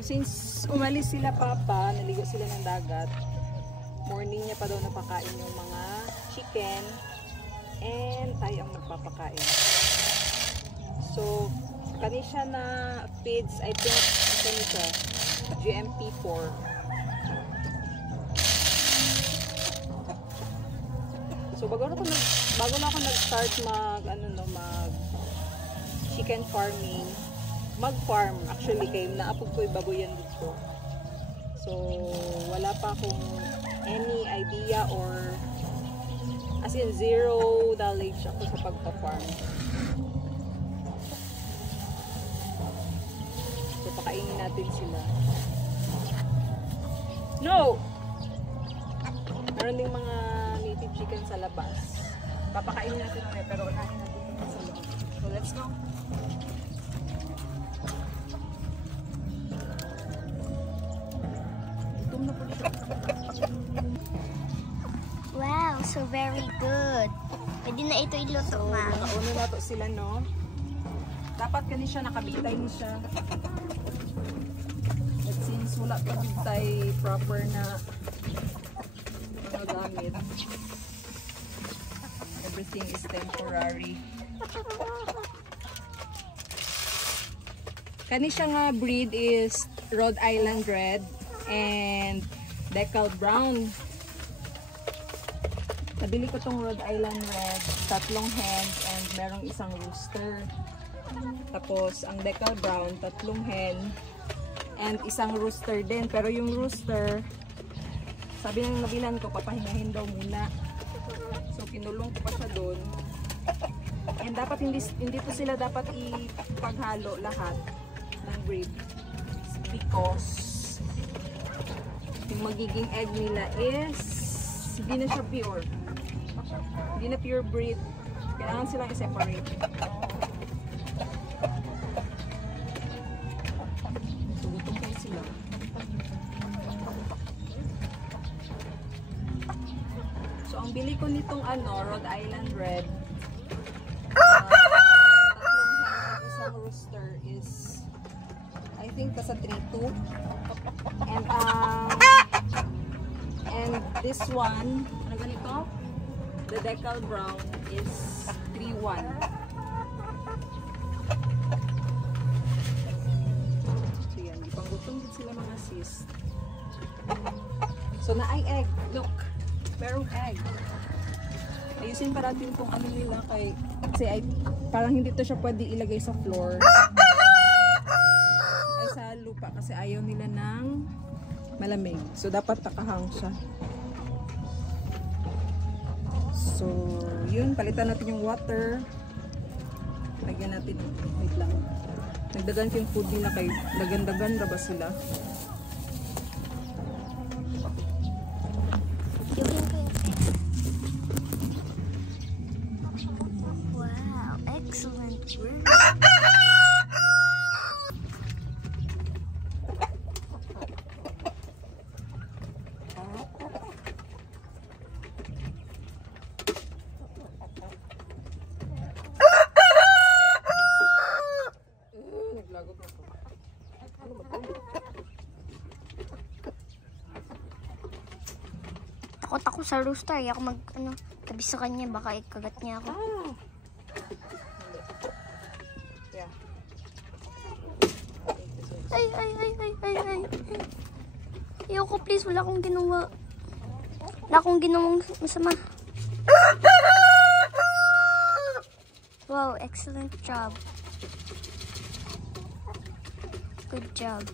since umalis sila papa, naligo sila ng dagat, morning niya pa daw napakain yung mga chicken and tayo ang magpapakain. So, kani siya na feeds, I think, kani siya, GMP4. So, bago na ako nag-start mag chicken farming, mag-farm, actually, kayo naapog ko yung baboyan dito. So, wala pa akong any idea or as in zero knowledge ako sa pagpa-farm. So, pakainin natin sila. No! Meron ding mga native chicken sa labas. Papakainin natin ulit, pero unahin natin ito sa loob. So, let's go! Wow, so very good. Pwede na ito iluto, ma'am. So, nakauna na ito sila, no? Dapat kani siya, nakabitay ni siya. At since wala pa bitay proper na mga gamit, everything is temporary. Kani siya nga breed is Rhode Island Red and Decal Brown. Nabili ko tong Rhode Island Red, 3 hens and merong isang rooster. Tapos ang Decal Brown, 3 hen and isang rooster din. Pero yung rooster, sabi ng nabilan ko, papahingahin daw muna. So kinulong ko pa siya doon. And dapat hindi to sila dapat ipaghalo lahat ng breed because yung magiging egg nila is hindi na siya pure. Hindi na pure breed. Kailangan silang i-separate. So, gutom kayo sila. So, ang bili ko nitong Rhode Island Red, 3 hen at isang rooster is, I think, nasa 3.2. And this one, ano ganito? The Decal Brown is 3.1. So yan, ipanggutom din sila mga sis. So na ay egg, look, merong egg. Ayusin pa natin kung ano nila kasi parang hindi to siya pwede ilagay sa floor. Ay sa lupa kasi ayaw nila ng malamig. So dapat nakahang siya. So, yun, palitan natin yung water. Lagyan natin, wait lang. Nagdagan ko yung food nila kay dagan-dagan ba sila? Wow, excellent work. Takot ako sa rooster. Ako tabi sa kanya. Baka ikagat niya ako. Yeah. Ay. Ayoko, please. Wala akong ginawa. Wala akong ginawang masama. Wow, excellent job. Good job.